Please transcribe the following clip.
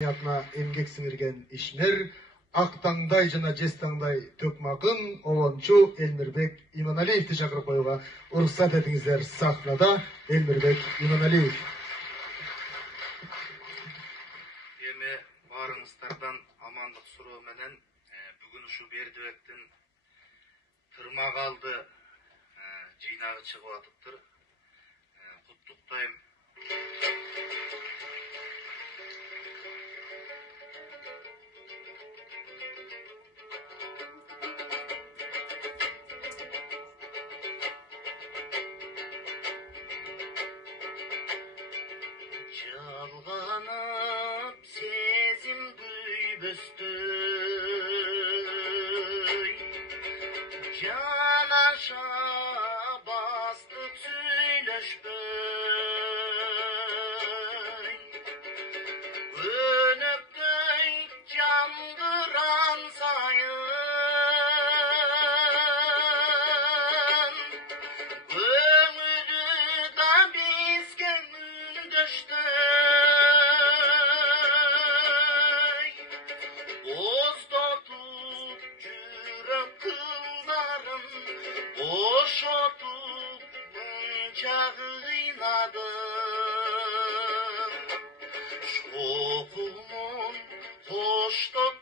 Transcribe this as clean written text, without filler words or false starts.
Yapma emgek singirgen işmer, Ақтаңдай жана жестаңдай төкмакын Овончу Элмирбек Иманалиевди чакырып коюуга уруксат этиңиздер. Сахнада Элмирбек Иманалиев. Эми барыңыздардан амандык суроо менен бүгүн ушу Бердибектин тырмак алды жыйнагы чыгып атыптыр. Куттуктайм. Жалганып сезим күйбөстөй, жанаша бастык сүйлөшпөй, өнөктөй жамдыран сайын, көңүлү да бизге мүндөштөй. Боздотуп жүрөк кылдарын, бошотуп мынча кыйнадым. Шокулмун коштоп